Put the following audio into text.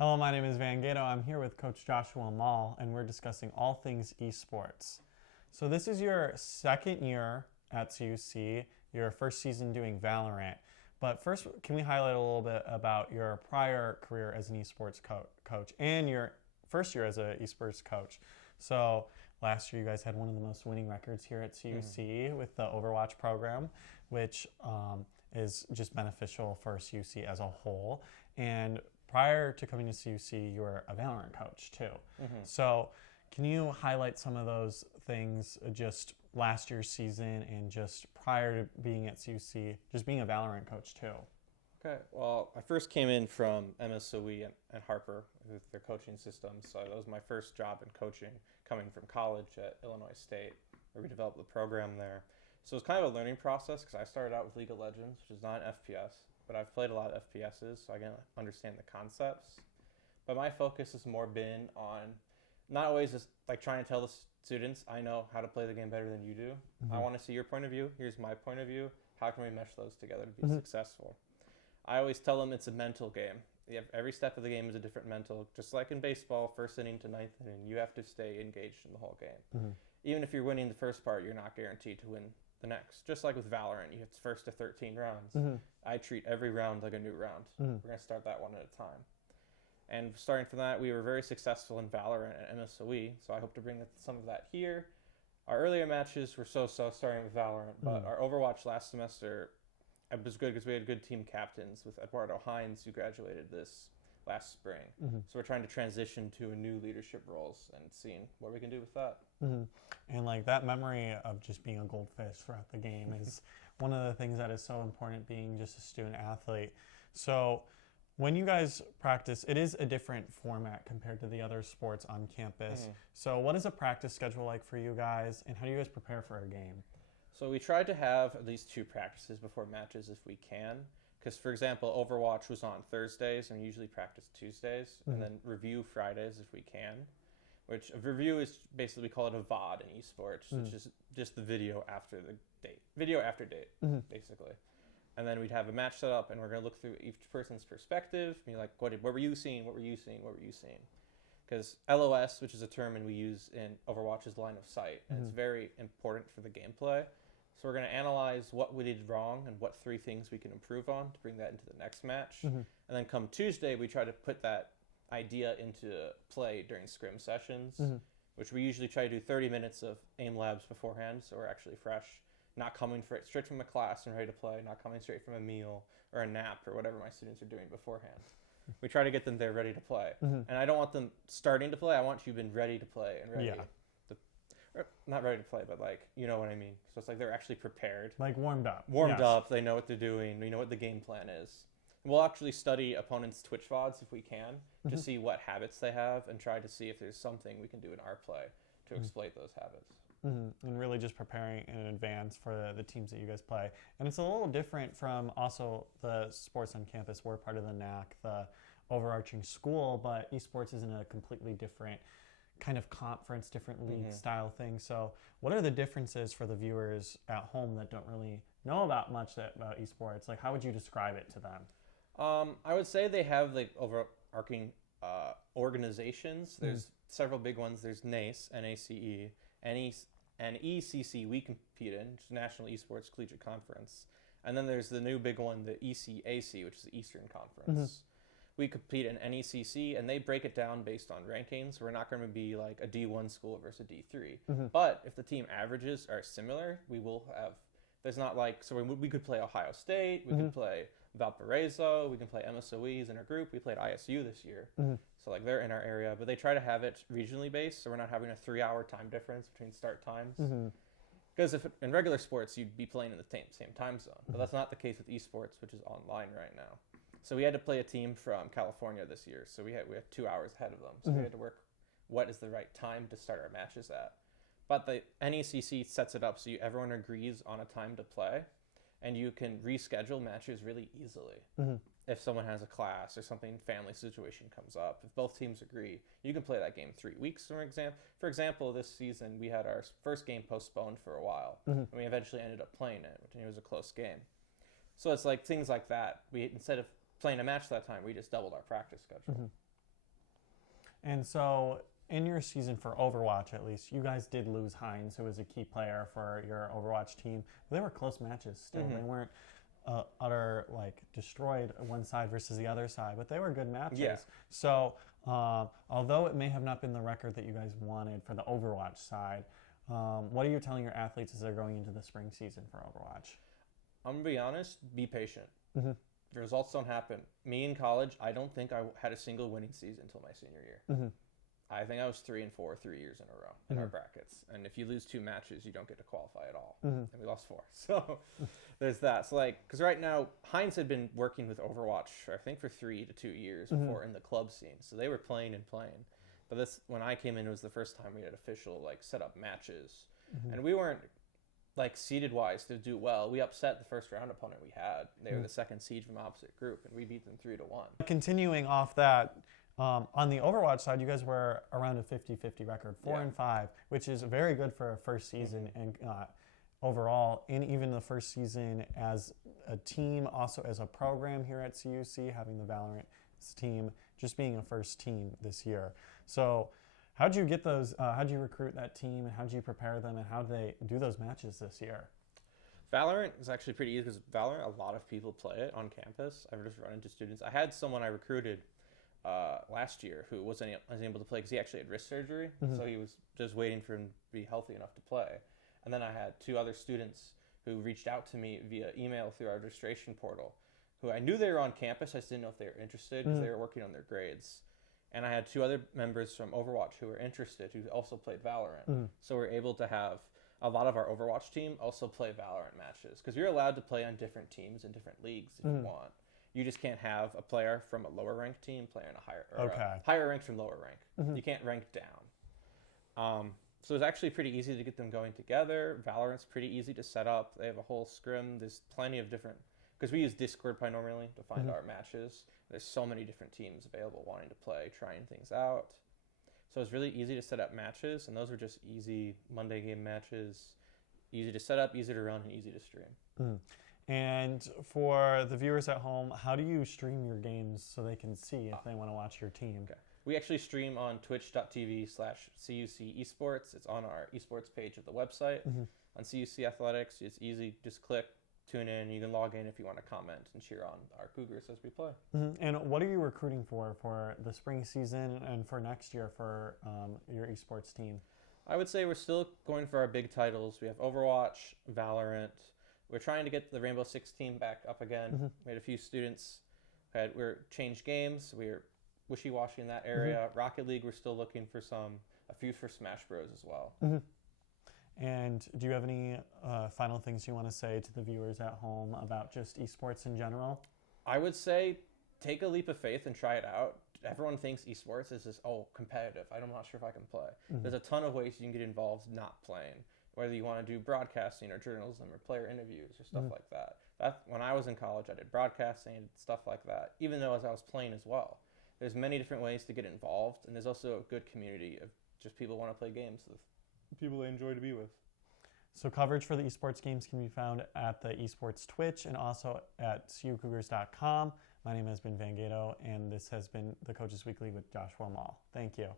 Hello, my name is Gaetto. I'm here with Coach Joshua Mol, and we're discussing all things esports. So this is your second year at CUC, your first season doing Valorant. But first, can we highlight a little bit about your prior career as an esports coach and your first year as an esports coach? So last year, you guys had one of the most winning records here at CUC with the Overwatch program, which is just beneficial for CUC as a whole. And prior to coming to CUC, you were a Valorant coach too. So can you highlight some of those things, just last year's season and just prior to being at CUC, just being a Valorant coach too? Okay, well, I first came in from MSOE and Harper with their coaching system, so that was my first job in coaching, coming from college at Illinois State, where we developed the program there. So it was kind of a learning process because I started out with League of Legends, which is not an FPS, but I've played a lot of FPSs, so I can understand the concepts. But my focus has more been on not always just like trying to tell the students, I know how to play the game better than you do. I want to see your point of view. Here's my point of view. How can we mesh those together to be successful? I always tell them it's a mental game. Every step of the game is a different mental. Just like in baseball, first inning to ninth inning, you have to stay engaged in the whole game. Even if you're winning the first part, you're not guaranteed to win the next. Just like with Valorant, it's first to 13 rounds. I treat every round like a new round. We're going to start that one at a time. And starting from that, we were very successful in Valorant at MSOE, so I hope to bring some of that here. Our earlier matches were so-so starting with Valorant, but our Overwatch last semester, it was good because we had good team captains with Eduardo Hines, who graduated this last spring. So we're trying to transition to a new leadership roles and seeing what we can do with that. And like that memory of just being a goldfish throughout the game is one of the things that is so important being just a student athlete. So when you guys practice, it is a different format compared to the other sports on campus. So what is a practice schedule like for you guys, and how do you guys prepare for a game? So we tried to have at least 2 practices before matches if we can. Because, for example, Overwatch was on Thursdays, and we usually practice Tuesdays, and then review Fridays if we can. Which a review is basically, we call it a VOD in esports, which is just the video after the date. Video after date, basically. And then we'd have a match set up, and we're going to look through each person's perspective, be like, what were you seeing, what were you seeing, what were you seeing? Because LOS, which is a term we use in Overwatch's line of sight, and it's very important for the gameplay. So we're going to analyze what we did wrong and what 3 things we can improve on to bring that into the next match. And then come Tuesday, we try to put that idea into play during scrim sessions, which we usually try to do 30 minutes of aim labs beforehand, so we're actually fresh, not coming straight from a class and ready to play, not coming straight from a meal or a nap or whatever my students are doing beforehand. We try to get them there ready to play. And I don't want them starting to play, I want you to be ready to play and ready or not ready to play, but like, you know what I mean. So it's like they're actually prepared. Like warmed up. Warmed up, they know what they're doing, we know what the game plan is. And we'll actually study opponents' Twitch VODs if we can, to see what habits they have and try to see if there's something we can do in our play to exploit those habits. And really just preparing in advance for the teams that you guys play. And it's a little different from also the sports on campus. We're part of the NAC, the overarching school, but esports is in a completely different kind of conference, different league style thing. So what are the differences for the viewers at home that don't really know about much about esports? Like, how would you describe it to them? I would say they have like overarching organizations. There's several big ones. There's NACE, N-A-C-E, and ECC we compete in, which is National Esports Collegiate Conference. And then there's the new big one, the ECAC, which is the Eastern Conference. We compete in NECC, and they break it down based on rankings. We're not going to be like a D1 school versus a D3. But if the team averages are similar, we will have, there's not like, so we could play Ohio State, we could play Valparaiso, we can play MSOEs in our group. We played ISU this year. So like they're in our area, but they try to have it regionally based, so we're not having a 3-hour time difference between start times. Because if in regular sports, you'd be playing in the same time zone. But that's not the case with esports, which is online right now. So we had to play a team from California this year. So we had 2 hours ahead of them. So we had to work what is the right time to start our matches at. But the NECC sets it up so everyone agrees on a time to play. And you can reschedule matches really easily. If someone has a class or something, family situation comes up. If both teams agree, you can play that game 3 weeks. For example, this season, we had our first game postponed for a while. And we eventually ended up playing it, and it was a close game. So it's like things like that. We, instead of playing a match that time, we just doubled our practice schedule. And so in your season for Overwatch, at least, you guys did lose Hines, who was a key player for your Overwatch team. But they were close matches still. They weren't destroyed one side versus the other side, but they were good matches. Yeah. So although it may have not been the record that you guys wanted for the Overwatch side, what are you telling your athletes as they're going into the spring season for Overwatch? I'm going to be honest, be patient. The results don't happen. Me in college, I don't think I had a single winning season until my senior year. I think I was 3-4 3 years in a row in our brackets. And if you lose 2 matches, you don't get to qualify at all. And we lost 4. So there's that. So because right now, Heinz had been working with Overwatch, I think, for 3 to 2 years before in the club scene. So they were playing. But when I came in, it was the first time we had official set up matches. And we weren't seeded wise to do well. We upset the first round opponent we had. They were the second seed from opposite group, and we beat them 3-1. Continuing off that, on the Overwatch side, you guys were around a 50-50 record, 4-5, which is very good for a first season and overall, in even the first season as a team, also as a program here at CUC, having the Valorant team, just being a first team this year. So how'd you get those, how'd you recruit that team, and how'd you prepare them, and how'd they do those matches this year? Valorant is actually pretty easy because Valorant, a lot of people play it on campus. I've just run into students. I had someone I recruited last year who wasn't able to play because he actually had wrist surgery, so he was just waiting for him to be healthy enough to play. And then I had 2 other students who reached out to me via email through our registration portal, who I knew they were on campus. I just didn't know if they were interested because they were working on their grades. And I had 2 other members from Overwatch who were interested, who also played Valorant. So we're able to have a lot of our Overwatch team also play Valorant matches because you're allowed to play on different teams in different leagues if you want. You just can't have a player from a lower ranked team play on a higher ranked from lower rank. You can't rank down. So it's actually pretty easy to get them going together. Valorant's pretty easy to set up. They have a whole scrim. There's plenty of different, because we use Discord primarily to find our matches. There's so many different teams available wanting to play, trying things out. So it's really easy to set up matches, and those are just easy Monday game matches. Easy to set up, easy to run, and easy to stream. And for the viewers at home, how do you stream your games so they can see if they want to watch your team? Okay. We actually stream on twitch.tv/CUC Esports. It's on our esports page of the website. On CUC Athletics, it's easy. Just click, tune in. You can log in if you want to comment and cheer on our Cougars as we play. And what are you recruiting for the spring season and for next year for your esports team? I would say we're still going for our big titles. We have Overwatch, Valorant. We're trying to get the Rainbow Six team back up again. We had a few students we're changed games. We're wishy-washy in that area. Rocket League, we're still looking for a few for Smash Bros as well. And do you have any final things you want to say to the viewers at home about just esports in general? I would say take a leap of faith and try it out. Everyone thinks esports is just, competitive. I'm not sure if I can play. There's a ton of ways you can get involved not playing, whether you want to do broadcasting or journalism or player interviews or stuff like that. When I was in college, I did broadcasting and stuff like that, even though as I was playing as well. There's many different ways to get involved, and there's also a good community of just people who want to play games with people they enjoy to be with. So coverage for the esports games can be found at the esports Twitch and also at cucougars.com. My name has been Gaetto, and this has been the Coaches Weekly with Joshua Mol. Thank you.